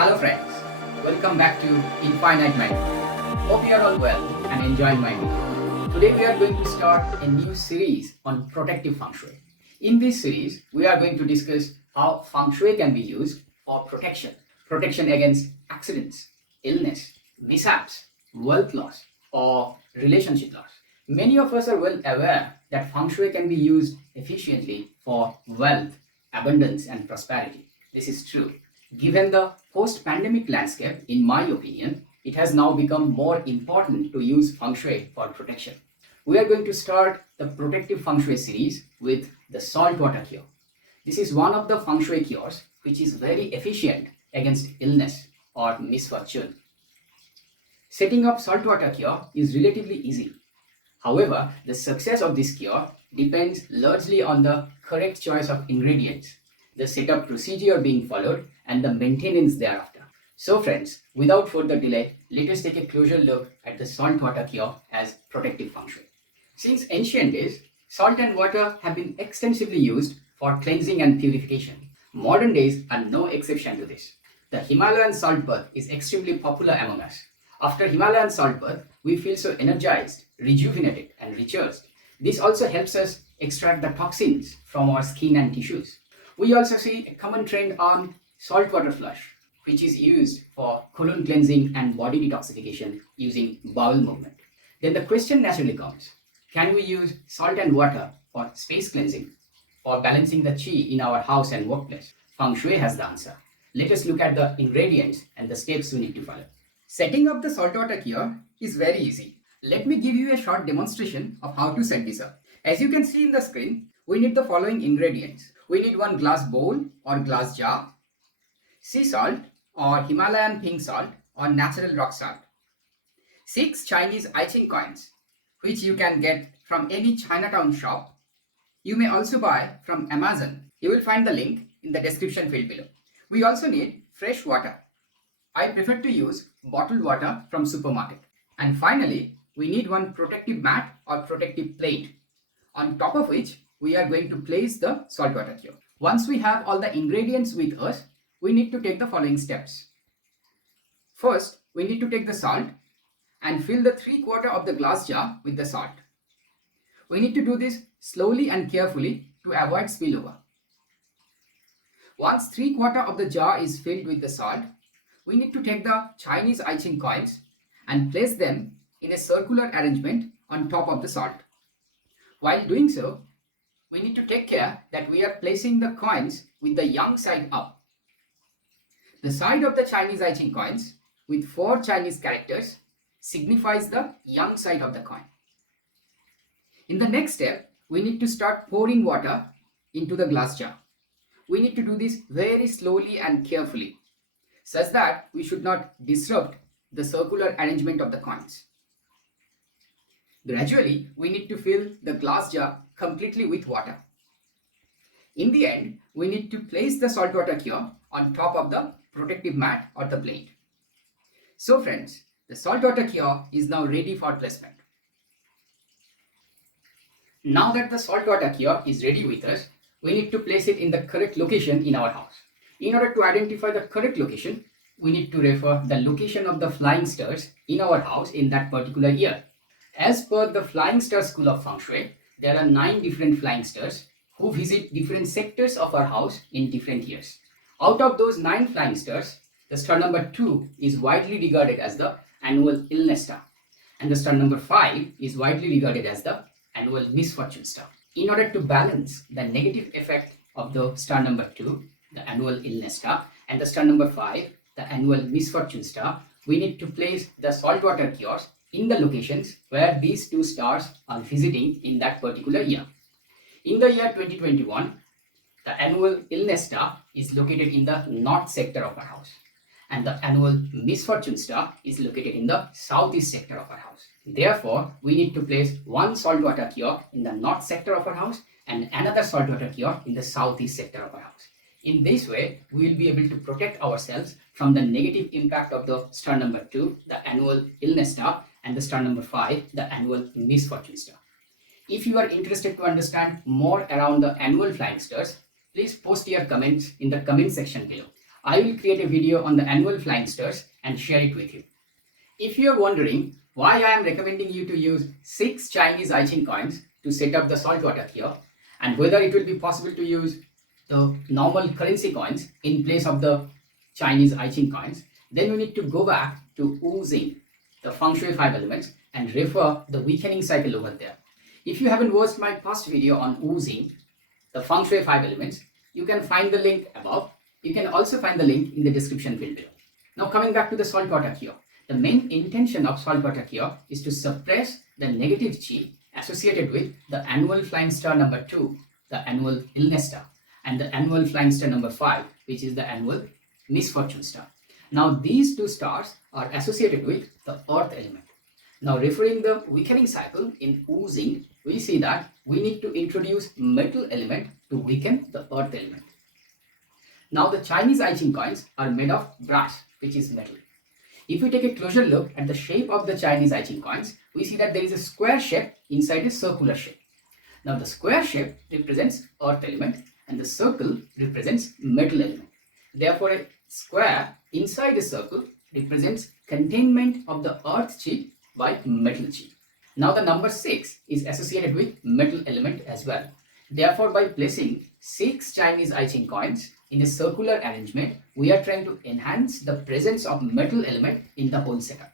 Hello friends, welcome back to Infinite Mind. Hope you are all well and enjoying my video. Today we are going to start a new series on protective Feng Shui. In this series, we are going to discuss how Feng Shui can be used for protection. Protection against accidents, illness, mishaps, wealth loss or relationship loss. Many of us are well aware that Feng Shui can be used efficiently for wealth, abundance and prosperity. This is true. Given the post-pandemic landscape, in my opinion, it has now become more important to use Feng Shui for protection. We are going to start the protective Feng Shui series with the saltwater cure. This is one of the Feng Shui cures which is very efficient against illness or misfortune. Setting up saltwater cure is relatively easy. However, the success of this cure depends largely on the correct choice of ingredients, the setup procedure being followed, and the maintenance thereafter. So friends, without further delay, let us take a closer look at the saltwater cure as protective Feng Shui. Since ancient days, salt and water have been extensively used for cleansing and purification. Modern days are no exception to this. The Himalayan salt bath is extremely popular among us. After Himalayan salt bath, we feel so energized, rejuvenated and recharged. This also helps us extract the toxins from our skin and tissues. We also see a common trend on saltwater flush, which is used for colon cleansing and body detoxification using bowel movement. Then the question naturally comes, can we use salt and water for space cleansing or balancing the qi in our house and workplace? Feng Shui has the answer. Let us look at the ingredients and the steps we need to follow. Setting up the saltwater cure is very easy. Let me give you a short demonstration of how to set this up. As you can see in the screen, we need the following ingredients. We need one glass bowl or glass jar, sea salt or Himalayan pink salt or natural rock salt, 6 Chinese I-Ching coins, which you can get from any Chinatown shop. You may also buy from Amazon. You will find the link in the description field below. We also need fresh water. I prefer to use bottled water from supermarket. And finally, we need one protective mat or protective plate, on top of which we are going to place the saltwater cure. Once we have all the ingredients with us, we need to take the following steps. First, we need to take the salt and fill the 3/4 of the glass jar with the salt. We need to do this slowly and carefully to avoid spillover. Once 3/4 of the jar is filled with the salt, we need to take the Chinese I-Ching coins and place them in a circular arrangement on top of the salt. While doing so, we need to take care that we are placing the coins with the young side up. The side of the Chinese I-Ching coins with 4 Chinese characters signifies the young side of the coin. In the next step, we need to start pouring water into the glass jar. We need to do this very slowly and carefully, such that we should not disrupt the circular arrangement of the coins. Gradually, we need to fill the glass jar completely with water. In the end, we need to place the saltwater cure on top of the protective mat or the blade. So friends, the saltwater cure is now ready for placement. Now that the saltwater cure is ready with us, we need to place it in the correct location in our house. In order to identify the correct location, we need to refer the location of the flying stars in our house in that particular year. As per the Flying Star School of Feng Shui, there are 9 different flying stars who visit different sectors of our house in different years. Out of those 9 flying stars, the star number 2 is widely regarded as the annual illness star, and the star number 5 is widely regarded as the annual misfortune star. In order to balance the negative effect of the star number 2, the annual illness star, and the star number 5, the annual misfortune star, we need to place the saltwater cures in the locations where these 2 stars are visiting in that particular year. In the year 2021, the annual illness star is located in the north sector of our house, and the annual misfortune star is located in the southeast sector of our house. Therefore, we need to place one saltwater cure in the north sector of our house and another saltwater cure in the southeast sector of our house. In this way, we will be able to protect ourselves from the negative impact of the star number 2, the annual illness star, and the star number 5, the annual misfortune star. If you are interested to understand more around the annual flying stars, please post your comments in the comment section below. I will create a video on the annual flying stars and share it with you. If you are wondering why I am recommending you to use 6 Chinese I-Ching coins to set up the saltwater cure, and whether it will be possible to use the normal currency coins in place of the Chinese I-Ching coins, then we need to go back to Wu-Jing, the Feng Shui 5 elements, and refer the weakening cycle over there. If you haven't watched my past video on Wu-Jing, the Feng Shui 5 elements, you can find the link above. You can also find the link in the description field below. Now coming back to the saltwater cure. The main intention of saltwater cure is to suppress the negative qi associated with the annual flying star number 2, the annual illness star, and the annual flying star number 5, which is the annual misfortune star. Now these two stars are associated with the earth element. Now referring the weakening cycle in Wu-Jing, we see that we need to introduce metal element to weaken the earth element. Now the Chinese I-Ching coins are made of brass, which is metal. If we take a closer look at the shape of the Chinese I-Ching coins, we see that there is a square shape inside a circular shape. Now the square shape represents earth element and the circle represents metal element. Therefore a square inside a circle represents containment of the earth qi by metal qi. Now the number 6 is associated with metal element as well. Therefore by placing 6 Chinese I-Ching coins in a circular arrangement, we are trying to enhance the presence of metal element in the whole setup.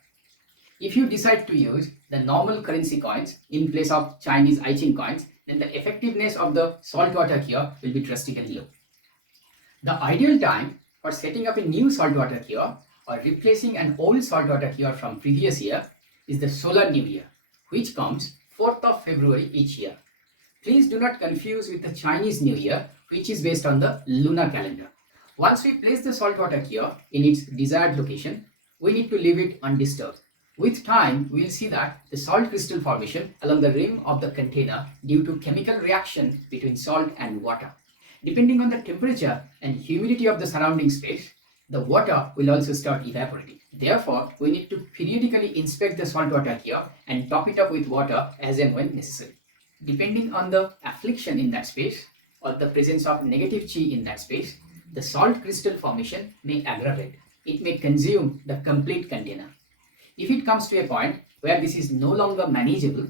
If you decide to use the normal currency coins in place of Chinese I-Ching coins, then the effectiveness of the saltwater cure will be drastically low. The ideal time for setting up a new saltwater cure or replacing an old saltwater cure from previous year is the solar new year, which comes 4th of February each year. Please do not confuse with the Chinese New Year, which is based on the lunar calendar. Once we place the saltwater cure in its desired location, we need to leave it undisturbed. With time, we will see that the salt crystal formation along the rim of the container due to chemical reaction between salt and water. Depending on the temperature and humidity of the surrounding space, the water will also start evaporating. Therefore, we need to periodically inspect the saltwater cure and top it up with water as and when necessary. Depending on the affliction in that space or the presence of negative qi in that space, the salt crystal formation may aggravate. It may consume the complete container. If it comes to a point where this is no longer manageable,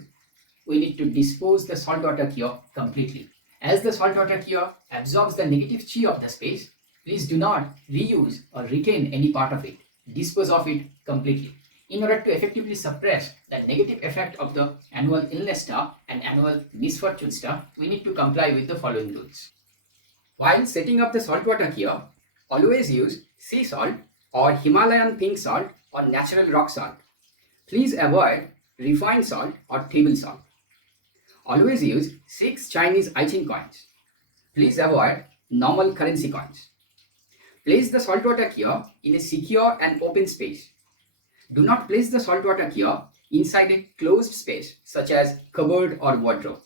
we need to dispose the saltwater cure completely. As the saltwater cure absorbs the negative qi of the space, please do not reuse or retain any part of it. Dispose of it completely. In order to effectively suppress the negative effect of the annual illness star and annual misfortune star, we need to comply with the following rules. While setting up the saltwater cure, always use sea salt or Himalayan pink salt or natural rock salt. Please avoid refined salt or table salt. Always use 6 Chinese I-Ching coins. Please avoid normal currency coins. Place the saltwater cure in a secure and open space. Do not place the saltwater cure inside a closed space such as cupboard or wardrobe.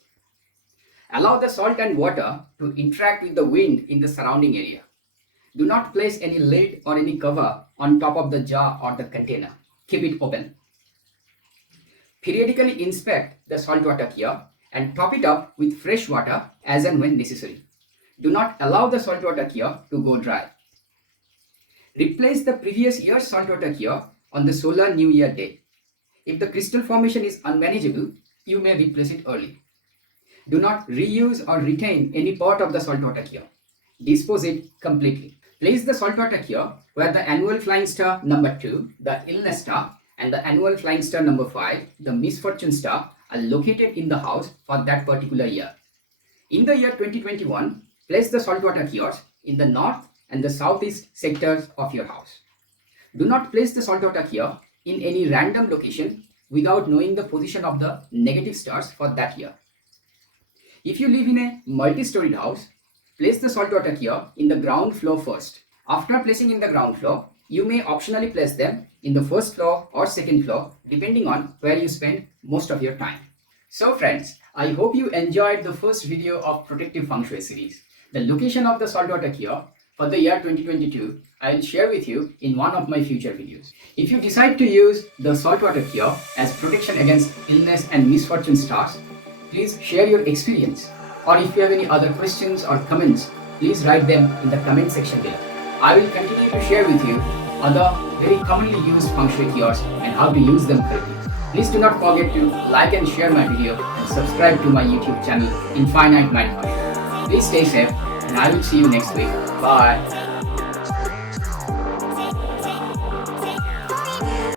Allow the salt and water to interact with the wind in the surrounding area. Do not place any lid or any cover on top of the jar or the container. Keep it open. Periodically inspect the saltwater cure and top it up with fresh water as and when necessary. Do not allow the saltwater cure to go dry. Replace the previous year's saltwater cure on the solar new year day. If the crystal formation is unmanageable, you may replace it early. Do not reuse or retain any part of the saltwater cure. Dispose it completely. Place the saltwater cure where the annual flying star number 2, the illness star, and the annual flying star number 5, the misfortune star, are located in the house for that particular year. In the year 2021, place the saltwater cures in the north and the southeast sectors of your house. Do not place the saltwater cure in any random location without knowing the position of the negative stars for that year. If you live in a multi-storied house, place the saltwater cure in the ground floor first. After placing in the ground floor, you may optionally place them in the first floor or second floor depending on where you spend most of your time. So friends, I hope you enjoyed the first video of Protective Feng Shui series. The location of the saltwater cure for the year 2022, I will share with you in one of my future videos. If you decide to use the saltwater cure as protection against illness and misfortune stars, please share your experience. Or if you have any other questions or comments, please write them in the comment section below. I will continue to share with you other very commonly used Feng Shui cures and how to use them correctly. Please do not forget to like and share my video and subscribe to my YouTube channel Infinite Mind Feng Shui. Please stay safe and I will see you next week. Bye.